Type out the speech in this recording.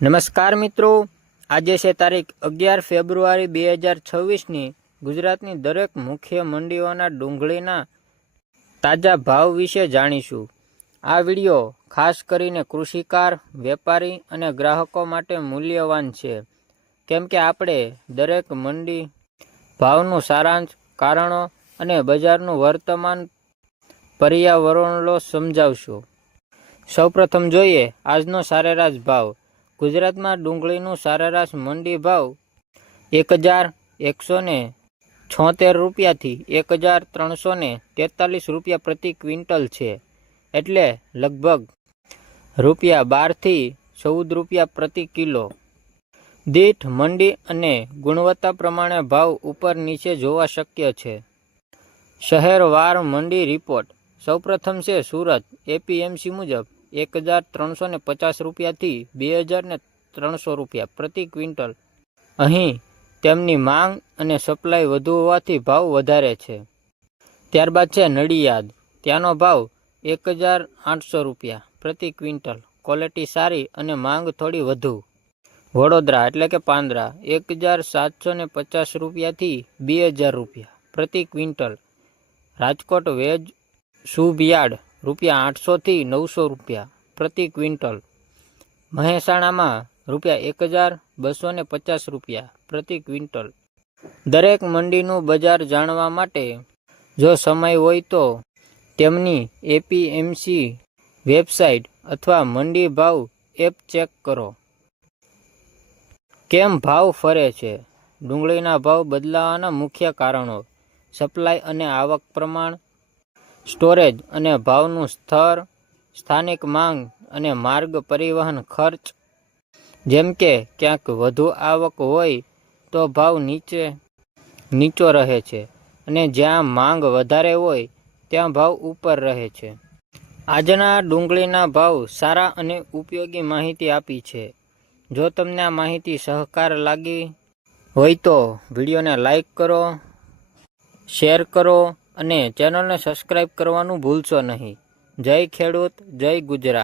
નમસ્કાર મિત્રો, આજે છે તારીખ 11 ફેબ્રુઆરી 2026ની ગુજરાતની દરેક મુખ્ય મંડીઓના ડુંગળીના તાજા ભાવ વિશે જાણીશું। આ વિડીયો ખાસ કરીને કૃષિકાર, વેપારી અને ગ્રાહકો માટે મૂલ્યવાન છે, કેમ કે આપણે દરેક મંડી ભાવનું સારાંશ, કારણો અને બજારનું વર્તમાન પર્યાવરણો સમજાવશું। સૌપ્રથમ જોઈએ આજનો સરેરાશ ભાવ। ગુજરાતમાં ડુંગળીનું સરેરાશ મંડી ભાવ 1176 રૂપિયાથી 1343 રૂપિયા પ્રતિ ક્વિન્ટલ છે, એટલે લગભગ ₹12 થી ₹14 પ્રતિ કિલો દીઠ મંડી અને ગુણવત્તા પ્રમાણે ભાવ ઉપર નીચે જોવા શક્ય છે। શહેરવાર મંડી રિપોર્ટ। સૌપ્રથમ છે સુરત। એપીએમસી મુજબ 1350 રૂપિયાથી 2300 રૂપિયા પ્રતિ ક્વિન્ટલ। અહીં તેમની માંગ અને સપ્લાય વધુ હોવાથી ભાવ વધારે છે। ત્યારબાદ છે નડિયાદ। ત્યાંનો ભાવ 1800 રૂપિયા પ્રતિ ક્વિન્ટલ, ક્વોલિટી સારી અને માંગ થોડી વધુ। વડોદરા એટલે કે પાંદરા 1750 રૂપિયાથી 2000 રૂપિયા પ્રતિ ક્વિન્ટલ। રાજકોટ વેજ શુભ યાર્ડ ₹800 થી ₹900 રૂપિયા પ્રતિ ક્વિન્ટલ। મહેસાણામાં ₹1250 રૂપિયા પ્રતિ ક્વિન્ટલ। દરેક મંડીનું બજાર જાણવા માટે જો સમય હોય તો તેમની એપીએમસી વેબસાઇટ અથવા મંડી ભાવ એપ ચેક કરો। કેમ ભાવ ફરે છે? ડુંગળીના ભાવ બદલાવાના મુખ્ય કારણો: સપ્લાય અને આવક પ્રમાણ, સ્ટોરેજ અને ભાવનું સ્તર, સ્થાનિક માંગ અને માર્ગ પરિવહન ખર્ચ। જેમ કે ક્યાંક વધુ આવક હોય તો ભાવ નીચો રહે છે અને જ્યાં માંગ વધારે હોય ત્યાં ભાવ ઉપર રહે છે। આજના ડુંગળીના ભાવ સારા અને ઉપયોગી માહિતી આપી છે। જો તમને આ માહિતી સહકાર લાગી હોય તો વિડીયોને લાઈક કરો, શેર કરો અને ચેનલને સબસ્ક્રાઈબ કરવાનું ભૂલશો નહીં। જય ખેડૂત, જય ગુજરાત।